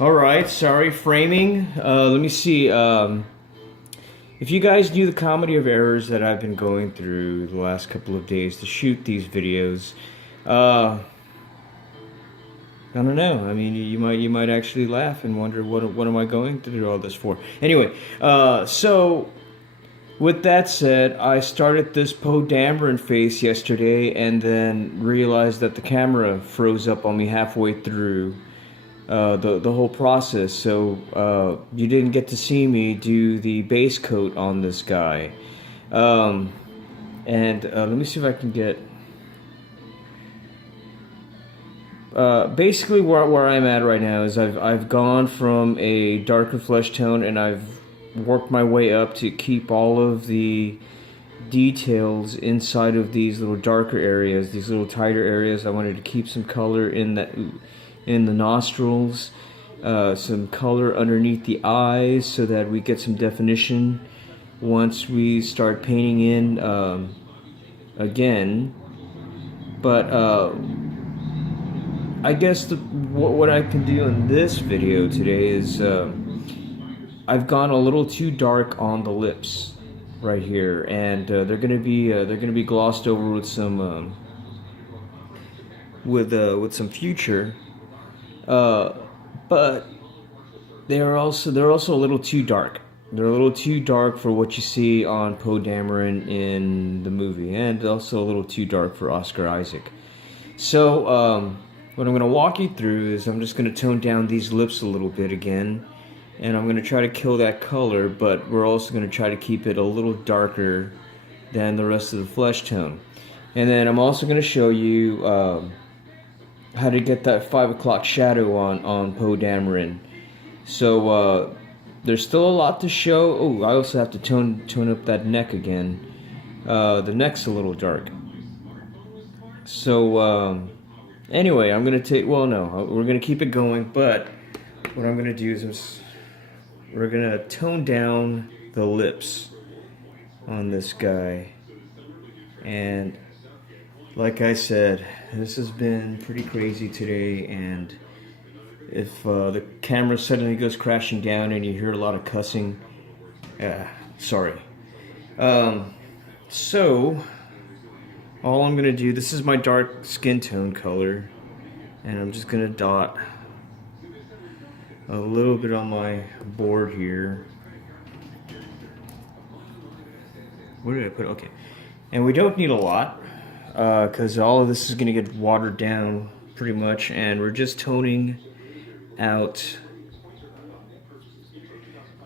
Alright, sorry, framing. Let me see. If you guys knew the comedy of errors that I've been going through the last couple of days to shoot these videos, uh, I don't know. I mean, you might actually laugh and wonder what am I going through all this for? Anyway, so with that said, I started this Poe Dameron face yesterday and then realized that the camera froze up on me halfway through the whole process. So you didn't get to see me do the base coat on this guy. Um, and let me see if I can get. Basically, where I'm at right now is I've gone from a darker flesh tone and I've worked my way up to keep all of the details inside of these little darker areas, these little tighter areas. I wanted to keep some color in the nostrils, some color underneath the eyes, so that we get some definition once we start painting in again. But I guess what I can do in this video today is I've gone a little too dark on the lips right here, and they're gonna be glossed over with some with some future, but they're also a little too dark. They're a little too dark for what you see on Poe Dameron in the movie, and also a little too dark for Oscar Isaac. So what I'm going to walk you through is I'm just going to tone down these lips a little bit again, and I'm going to try to kill that color, but we're also going to try to keep it a little darker than the rest of the flesh tone. And then I'm also going to show you how to get that 5 o'clock shadow on Poe Dameron. So there's still a lot to show. Oh, I also have to tone up that neck again. The neck's a little dark. So anyway, I'm gonna take. Well, no, we're gonna keep it going. But what I'm gonna do is we're gonna tone down the lips on this guy. And like I said, this has been pretty crazy today, and if the camera suddenly goes crashing down and you hear a lot of cussing, sorry. So, all I'm going to do, this is my dark skin tone color, and I'm just going to dot a little bit on my board here. Where did I put it? Okay. And we don't need a lot, because all of this is going to get watered down pretty much, and we're just toning out.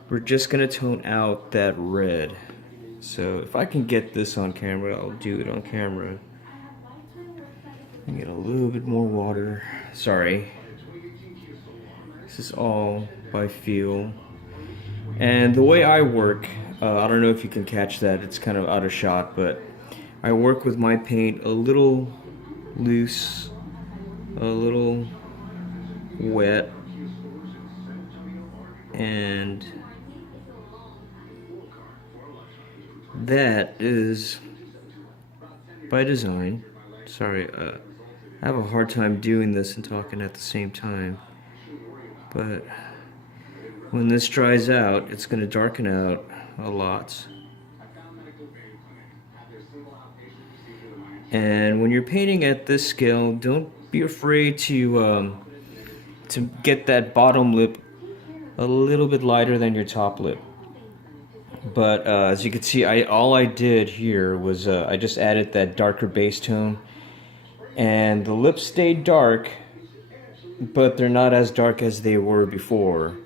We're just gonna tone out that red. So if I can get this on camera, I'll do it on camera. Get a little bit more water. Sorry. This is all by feel. And the way I work, I don't know if you can catch that, it's kind of out of shot, but I work with my paint a little loose, a little wet, and that is by design. Sorry, I have a hard time doing this and talking at the same time, but when this dries out, it's going to darken out a lot. And when you're painting at this scale, don't be afraid to get that bottom lip a little bit lighter than your top lip. But as you can see, all I did here was I just added that darker base tone, and the lips stayed dark, but they're not as dark as they were before.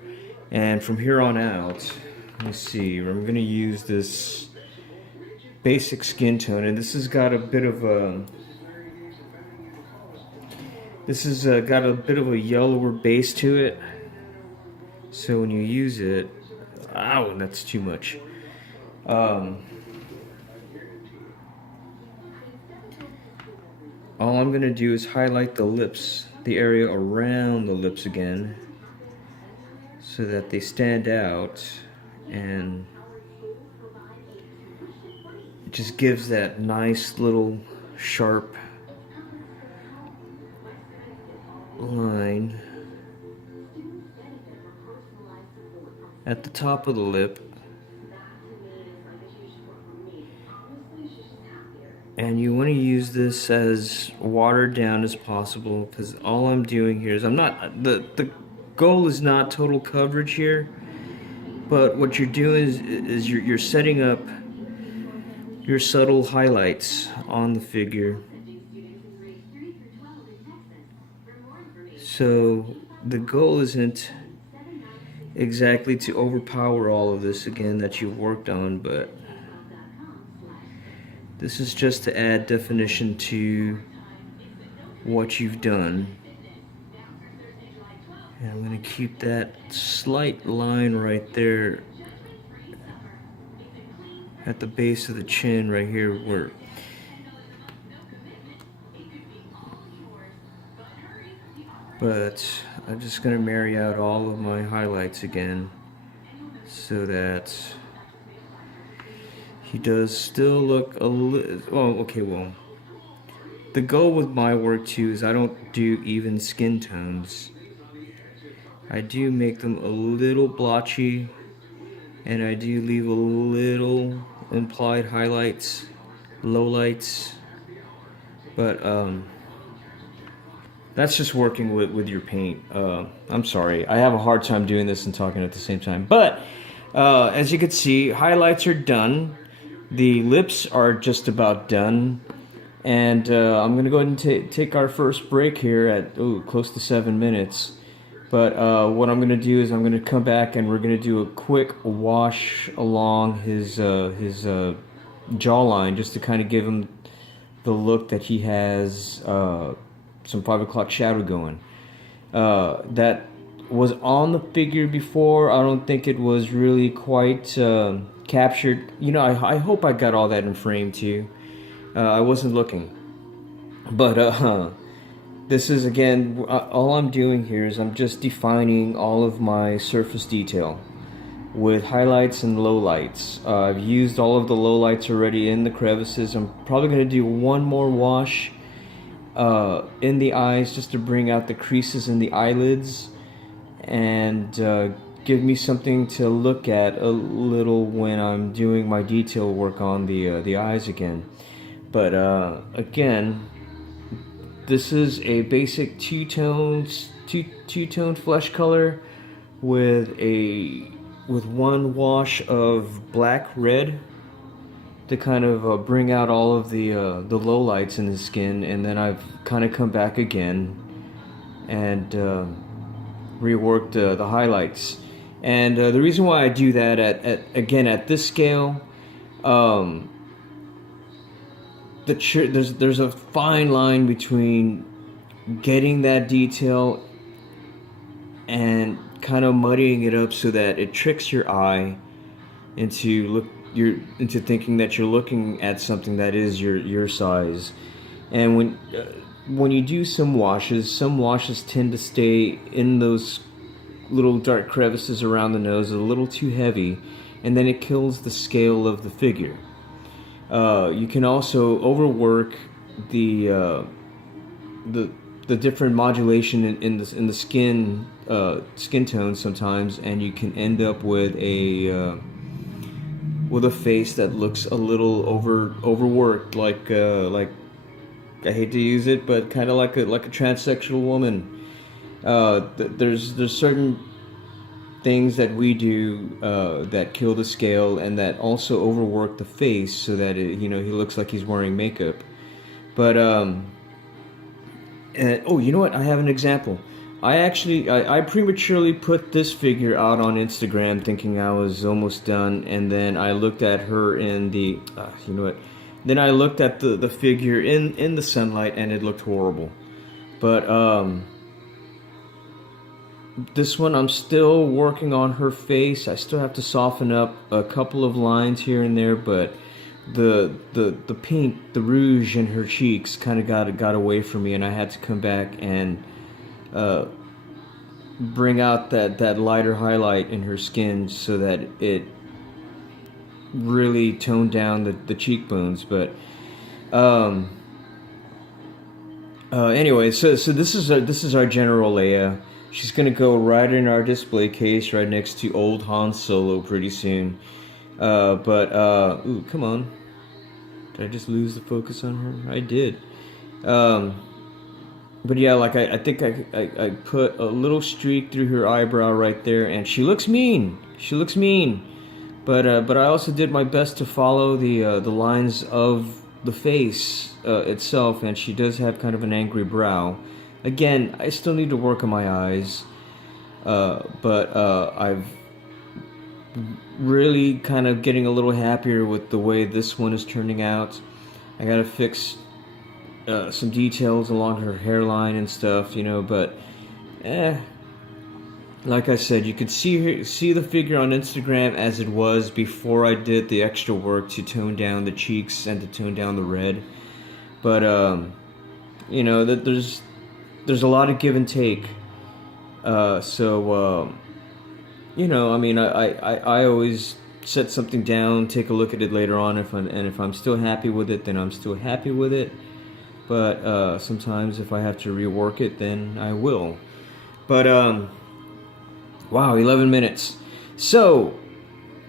And from here on out, let me see, I'm going to use this basic skin tone, and this has got a bit of a yellower base to it. So when you use it, ow, that's too much. All I'm gonna do is highlight the lips, the area around the lips again, so that they stand out, and it just gives that nice little sharp line. at the top of the lip. And you want to use this as watered down as possible, because all I'm doing here is the goal is not total coverage here, but what you're doing is you're setting up your subtle highlights on the figure. So the goal isn't exactly to overpower all of this again that you've worked on, but this is just to add definition to what you've done. And I'm going to keep that slight line right there at the base of the chin right here where but I'm just going to marry out all of my highlights again so that he does still look a little, oh, okay, well, the goal with my work too is I don't do even skin tones. I do make them a little blotchy, and I do leave a little implied highlights, lowlights, but that's just working with your paint. I'm sorry, I have a hard time doing this and talking at the same time, but as you can see, highlights are done. The lips are just about done, and I'm gonna go ahead and take our first break here at close to 7 minutes. But what I'm gonna do is I'm gonna come back and we're gonna do a quick wash along his jawline, just to kind of give him the look that he has some 5 o'clock shadow going. That was on the figure before. I don't think it was really quite captured. You know, I hope I got all that in frame too. I wasn't looking, but this is, again, all I'm doing here is I'm just defining all of my surface detail with highlights and lowlights. I've used all of the lowlights already in the crevices. I'm probably going to do one more wash in the eyes just to bring out the creases in the eyelids and give me something to look at a little when I'm doing my detail work on the eyes again. But again, this is a basic two-tone flesh color with one wash of black red to kind of bring out all of the lowlights in the skin, and then I've kind of come back again and reworked the highlights. And the reason why I do that at this scale, there's a fine line between getting that detail and kind of muddying it up so that it tricks your eye into thinking that you're looking at something that is your size. And when you do some washes tend to stay in those little dark crevices around the nose a little too heavy, and then it kills the scale of the figure. You can also overwork the different modulation in the skin tones sometimes, and you can end up with a face that looks a little overworked, like I hate to use it, but kind of like a transsexual woman. There's certain things that we do that kill the scale and that also overwork the face so that he looks like he's wearing makeup. But you know what? I have an example. I prematurely put this figure out on Instagram thinking I was almost done, and then I looked at her in the then I looked at the figure in the sunlight, and it looked horrible. But this one, I'm still working on her face. I still have to soften up a couple of lines here and there, but the pink, the rouge in her cheeks kind of got away from me, and I had to come back and bring out that lighter highlight in her skin so that it really toned down the cheekbones. But anyway, so this is our general Leia. She's gonna go right in our display case right next to old Han Solo pretty soon. Ooh, come on. Did I just lose the focus on her? I did. But yeah, like I think I put a little streak through her eyebrow right there, and she looks mean. She looks mean. But I also did my best to follow the lines of the face itself, and she does have kind of an angry brow. Again, I still need to work on my eyes, I've really kind of getting a little happier with the way this one is turning out. I gotta fix some details along her hairline and stuff, you know, but like I said, you could see the figure on Instagram as it was before I did the extra work to tone down the cheeks and to tone down the red. But you know, that there's a lot of give and take. You know, I mean, I always set something down, take a look at it later on, if I'm still happy with it, then I'm still happy with it. But sometimes if I have to rework it, then I will. But wow, 11 minutes. So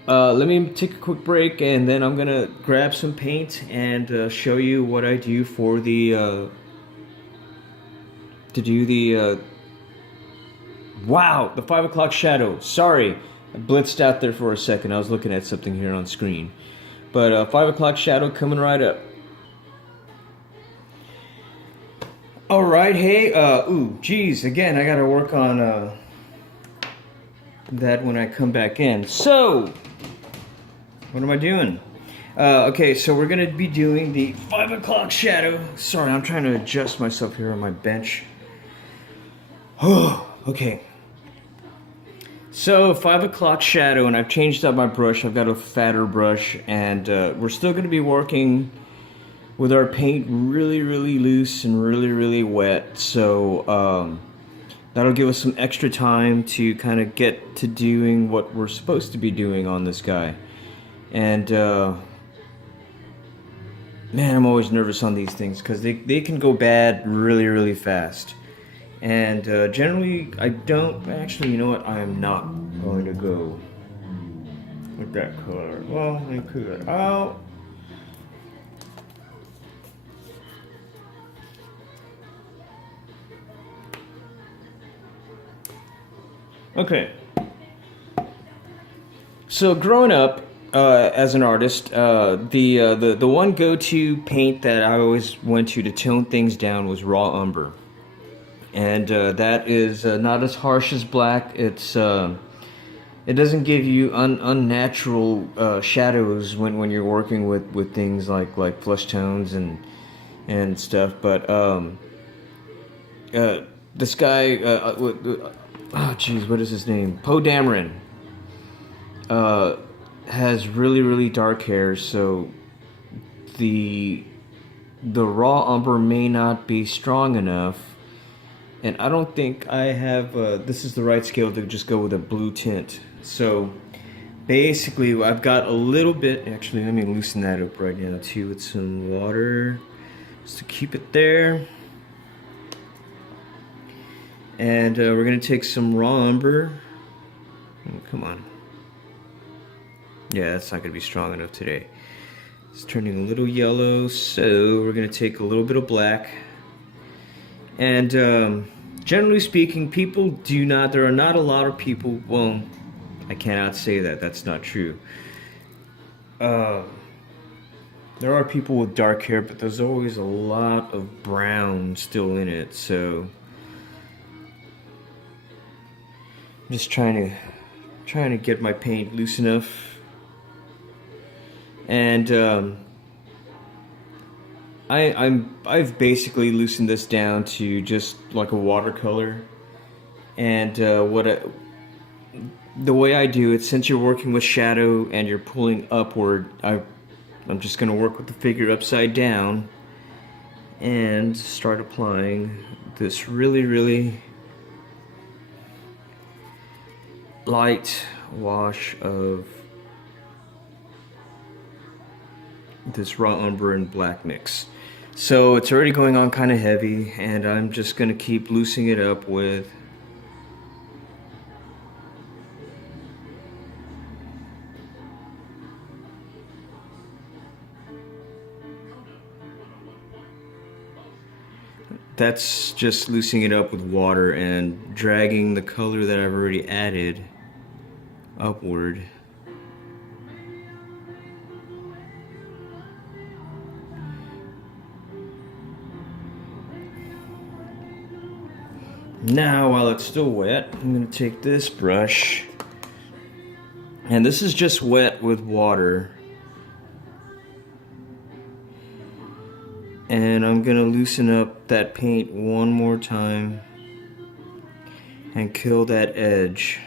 let me take a quick break, and then I'm gonna grab some paint and show you what I do for the wow, the 5 o'clock shadow. Sorry, I blitzed out there for a second. I was looking at something here on screen. But 5 o'clock shadow coming right up. All right, hey, ooh, geez, again, I gotta work on that when I come back in. So, what am I doing? Okay, so we're gonna be doing the 5 o'clock shadow. Sorry, I'm trying to adjust myself here on my bench. Oh, okay. So, 5 o'clock shadow, and I've changed up my brush. I've got a fatter brush, and we're still gonna be working with our paint really loose and really wet, so that'll give us some extra time to kind of get to doing what we're supposed to be doing on this guy. And man, I'm always nervous on these things because they can go bad really fast. And generally I don't actually, you know what, I am not going to go with that color. Well, I could. Oh, okay. So growing up as an artist, the one go-to paint that I always went to tone things down was raw umber, and that is not as harsh as black. It doesn't give you unnatural shadows when you're working with things like flush tones and stuff. But this guy, oh geez, what is his name? Dameron. Has really dark hair, so the raw umber may not be strong enough, and I don't think I have this is the right scale to just go with a blue tint. So basically I've got a little bit, actually let me loosen that up right now too with some water just to keep it there. And we're gonna take some raw umber. Oh, come on. Yeah, that's not going to be strong enough today. It's turning a little yellow, so we're going to take a little bit of black. And generally speaking, there are not a lot of people, well, I cannot say that, that's not true. There are people with dark hair, but there's always a lot of brown still in it, so I'm just trying to get my paint loose enough. And I've basically loosened this down to just like a watercolor. And the way I do it, since you're working with shadow and you're pulling upward, I'm just going to work with the figure upside down and start applying this really light wash of this raw umber and black mix. So it's already going on kind of heavy, and I'm just going to keep loosening it up with that's just loosening it up with water and dragging the color that I've already added upward. Now, while it's still wet, I'm going to take this brush, and this is just wet with water, and I'm going to loosen up that paint one more time and kill that edge,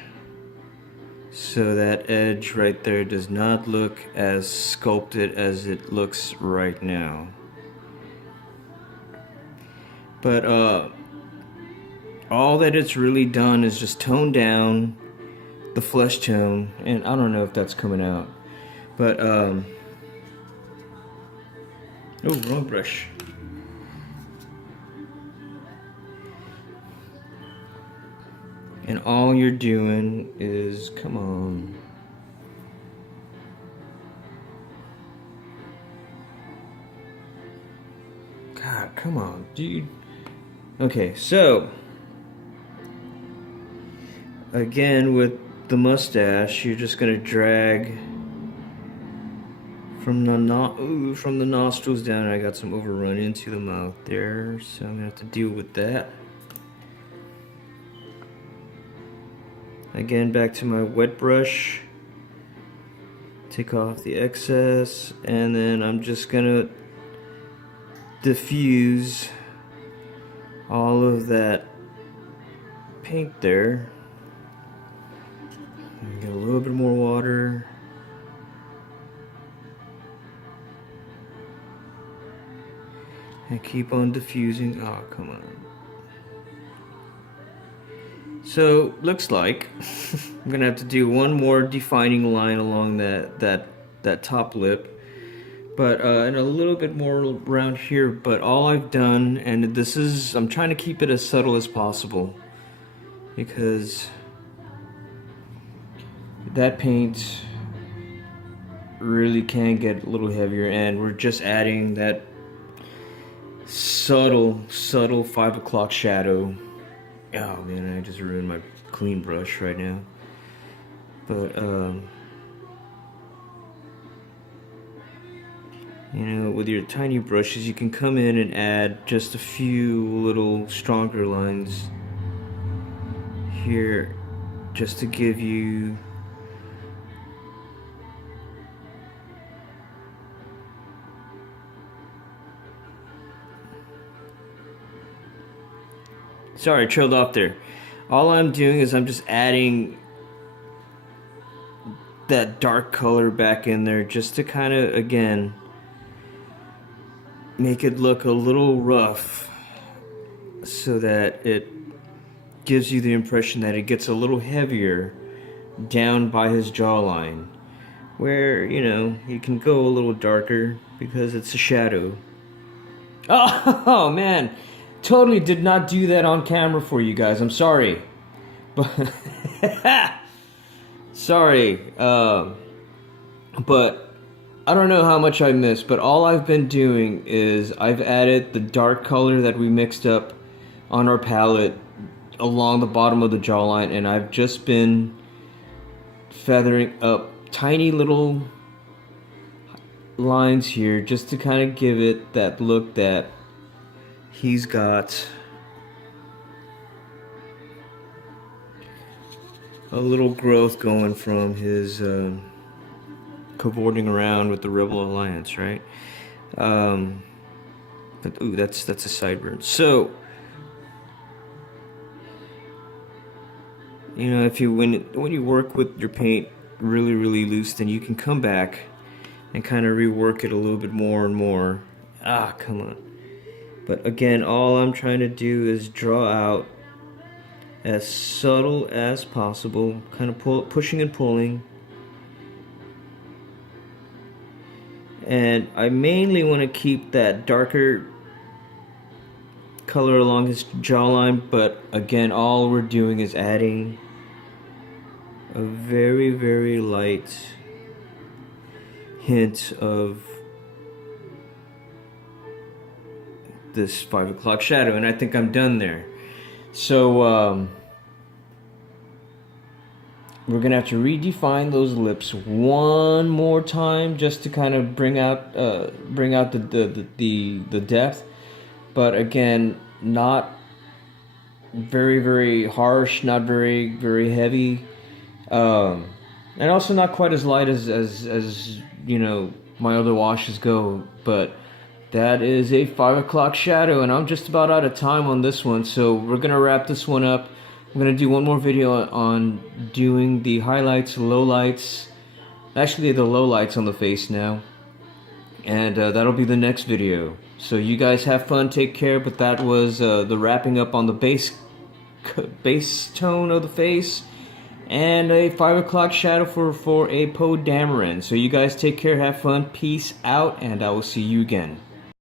so that edge right there does not look as sculpted as it looks right now. But all that it's really done is just tone down the flesh tone, and I don't know if that's coming out, but oh, wrong brush. And all you're doing is, come on, God, come on, dude. Okay, so again, with the mustache, you're just gonna drag from the nostrils down. I got some overrun into the mouth there, so I'm gonna have to deal with that. Again, back to my wet brush. Take off the excess, and then I'm just gonna diffuse all of that paint there. Get a little bit more water. And keep on diffusing. Oh, come on. So, looks like I'm gonna have to do one more defining line along that top lip. But and a little bit more around here. But all I've done, and this is, I'm trying to keep it as subtle as possible, because that paint really can get a little heavier, and we're just adding that subtle 5 o'clock shadow. Oh man, I just ruined my clean brush right now. But you know, with your tiny brushes, you can come in and add just a few little stronger lines here, just to give you sorry, I trailed off there. All I'm doing is I'm just adding that dark color back in there, just to kind of, again, make it look a little rough, so that it gives you the impression that it gets a little heavier down by his jawline, where, you know, you can go a little darker because it's a shadow. Oh man, totally did not do that on camera for you guys. I'm sorry, but sorry. But I don't know how much I missed. But all I've been doing is I've added the dark color that we mixed up on our palette along the bottom of the jawline, and I've just been feathering up tiny little lines here, just to kind of give it that look that he's got a little growth going from his cavorting around with the Rebel Alliance, right? But ooh, that's a sideburn. So, you know, if you when you work with your paint really loose, then you can come back and kind of rework it a little bit more and more. Ah, come on. But again, all I'm trying to do is draw out as subtle as possible, kind of pushing and pulling. And I mainly want to keep that darker color along his jawline, but again, all we're doing is adding a very light hint of this 5 o'clock shadow, and I think I'm done there. So we're gonna have to redefine those lips one more time just to kind of bring out the depth, but again, not very harsh, not very heavy, and also not quite as light as you know my other washes go. But that is a 5 o'clock shadow, and I'm just about out of time on this one, so we're gonna wrap this one up. I'm gonna do one more video on doing the highlights, lowlights, actually the lowlights on the face now, and that'll be the next video. So you guys have fun, take care. But that was the wrapping up on the base tone of the face, and a 5 o'clock shadow for a Dameron. So you guys take care, have fun, peace out, and I will see you again.